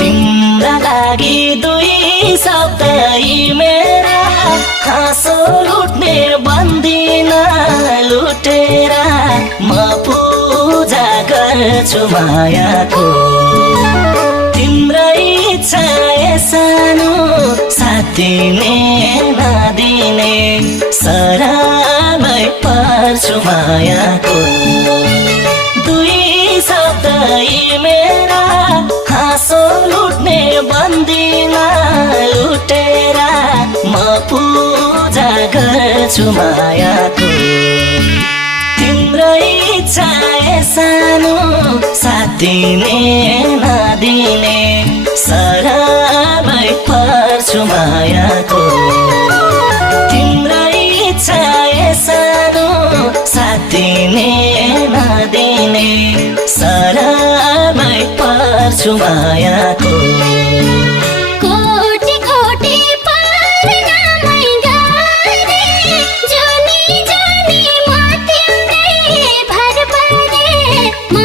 तिम्रा लागि दुई शब्द यी मेरा हाँसो लुट्ने बन्दिन लुटेर म पूजा गर्छु मायाको तिम्रै इच्छा सानो साथिने नदिने सरामै पर्छु मायाको दुई शब्द यी मेरा हाँसो लुट्ने बन्दिन लुटेर म पूजा गर्छु मायाको तिम्रै इच्छा सानो साथिने नदिने सरामै पर्छु मायाको तिम्रै इच्छा सानो साथिने नदिने सरामै पर्छु मायाको कोटी कोटी पारनामै गाए जनी जनी म तिम्रै भर परे म